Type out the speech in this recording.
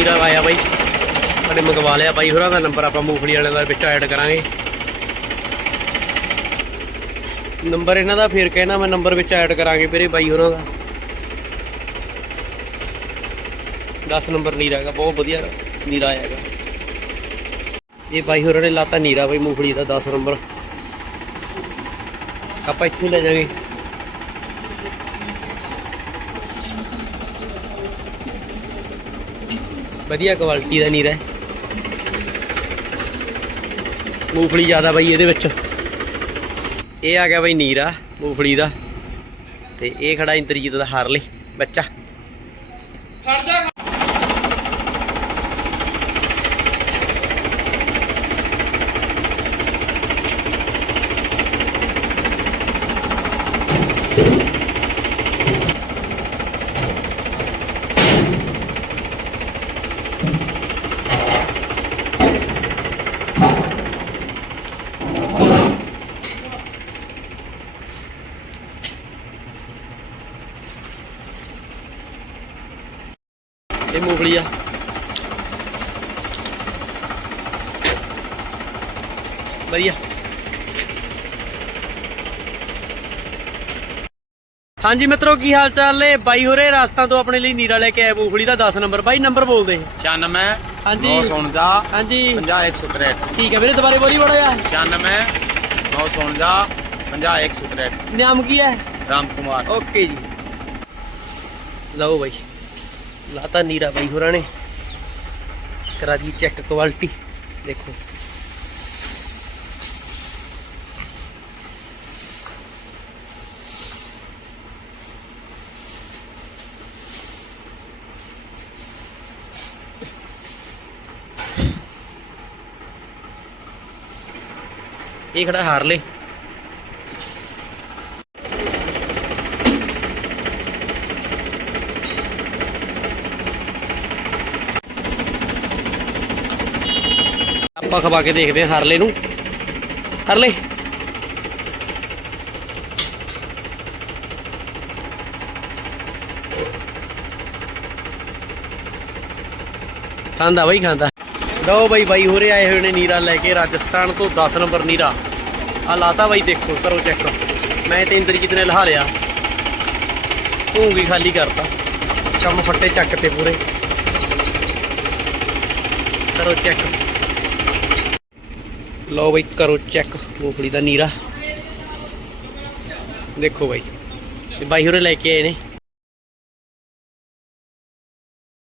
ਨੀਰਾ ਆਇਆ ਬਾਈ। ਸਾਡੇ ਮੰਗਵਾ ਲਿਆ ਬਾਈ ਹੋਰਾਂ ਦਾ ਨੰਬਰ, ਆਪਾਂ ਮੂੰਗਫਲੀ ਵਾਲਿਆਂ ਦਾ ਵਿੱਚ ਐਡ ਕਰਾਂਗੇ। ਨੰਬਰ ਇਹਨਾਂ ਦਾ ਫੇਰ ਕਹਿਣਾ, ਮੈਂ ਨੰਬਰ ਵਿੱਚ ਐਡ ਕਰਾਂਗੇ ਵੀਰੇ ਬਾਈ ਹੋਰਾਂ ਦਾ। 10 ਨੰਬਰ ਨੀਰਾ ਹੈਗਾ, ਬਹੁਤ ਵਧੀਆ ਨੀਰਾ ਆਇਆਗਾ ਇਹ ਬਾਈ ਹੋਰਾਂ ਨੇ ਲਾਤਾ ਨੀਰਾ ਬਾਈ ਮੂੰਗਫਲੀ ਦਾ 10 ਨੰਬਰ। ਆਪਾਂ ਇੱਥੇ ਲੈ ਜਾਵਾਂਗੇ। ਵਧੀਆ ਕੁਆਲਿਟੀ ਦਾ ਨੀਰਾ ਹੈ। ਮੂੰਗਫਲੀ ਜ਼ਿਆਦਾ ਬਾਈ ਇਹਦੇ ਵਿੱਚ। ਇਹ ਆ ਗਿਆ ਬਾਈ ਨੀਰਾ, ਮੂੰਗਫਲੀ ਦਾ। ਤੇ ਇਹ ਖੜਾ ਇੰਦਰਜੀਤ ਦਾ ਹਾਰਲੇ ਬੱਚਾ। ਇਹ ਮੂੰਗਫਲੀ ਆ। ਵਧੀਆ। ਹਾਂਜੀ ਮਿੱਤਰੋ ਕੀ ਹਾਲ ਚਾਲ ਨੇ? ਬਾਈ ਹੋਰੇ ਰਾਸਤਾਂ ਤੋਂ ਆਪਣੇ ਲਈ ਨੀਰਾ ਲੈ ਕੇ ਆਏ ਮੂੰਗਫਲੀ ਦਾ 10 ਨੰਬਰ। ਬਾਈ ਨੰਬਰ ਬੋਲ ਦੇ 96 ਹਾਂਜੀ। 959 ਹਾਂਜੀ। 50 163 ਠੀਕ ਹੈ ਵੀਰੇ ਦੁਬਾਰੇ ਬੋਲੀ ਬੜਾ ਆ 96 959 50 163 ਨਾਮ ਕੀ ਹੈ? ਰਾਮ ਕੁਮਾਰ ਓਕੇ ਜੀ। ਲਓ ਬਾਈ। ਲਾਤਾ ਨੀਰਾ ਬਾਈ ਹੋਰਾਂ ਨੇ। ਕਰਾ ਦੀ ਚੈੱਕ ਕੁਆਲਿਟੀ ਦੇਖੋ। ਇਹ ਖੜਾ ਹਾਰਲੇ। ਆਪਾਂ ਖਵਾ ਕੇ ਦੇਖਦੇ ਹਾਂ ਹਰਲੇ ਨੂੰ। ਹਰਲੇ। ਖਾਂਦਾ ਬਾਈ, ਖਾਂਦਾ। ਲਓ ਬਾਈ ਬਾਈ ਹੋਰੇ ਆਏ ਹੋਏ ਨੇ ਨੀਰਾ ਲੈ ਕੇ ਰਾਜਸਥਾਨ ਤੋਂ 10 ਨੰਬਰ ਨੀਰਾ। ਆ ਲਾਤਾ ਬਾਈ, ਦੇਖੋ ਕਰੋ ਚੈੱਕ ਮੈਂ ਤੇ ਇੰਦਰਜੀਤ ਨੇ ਲਹਾ ਲਿਆ। ਭੂੰਗੀ ਖਾਲੀ ਕਰਤਾ। ਕੰਮ ਫੱਟੇ ਚੱਕ ਤੇ ਪੂਰੇ। ਕਰੋ ਚੈੱਕ ਲਓ ਬਈ, ਕਰੋ ਚੈੱਕ ਮੂੰਗਫਲੀ ਦਾ ਨੀਰਾ। ਦੇਖੋ ਬਾਈ, ਤੇ ਬਾਈ ਹੋਰੇ ਲੈ ਕੇ ਆਏ ਨੇ।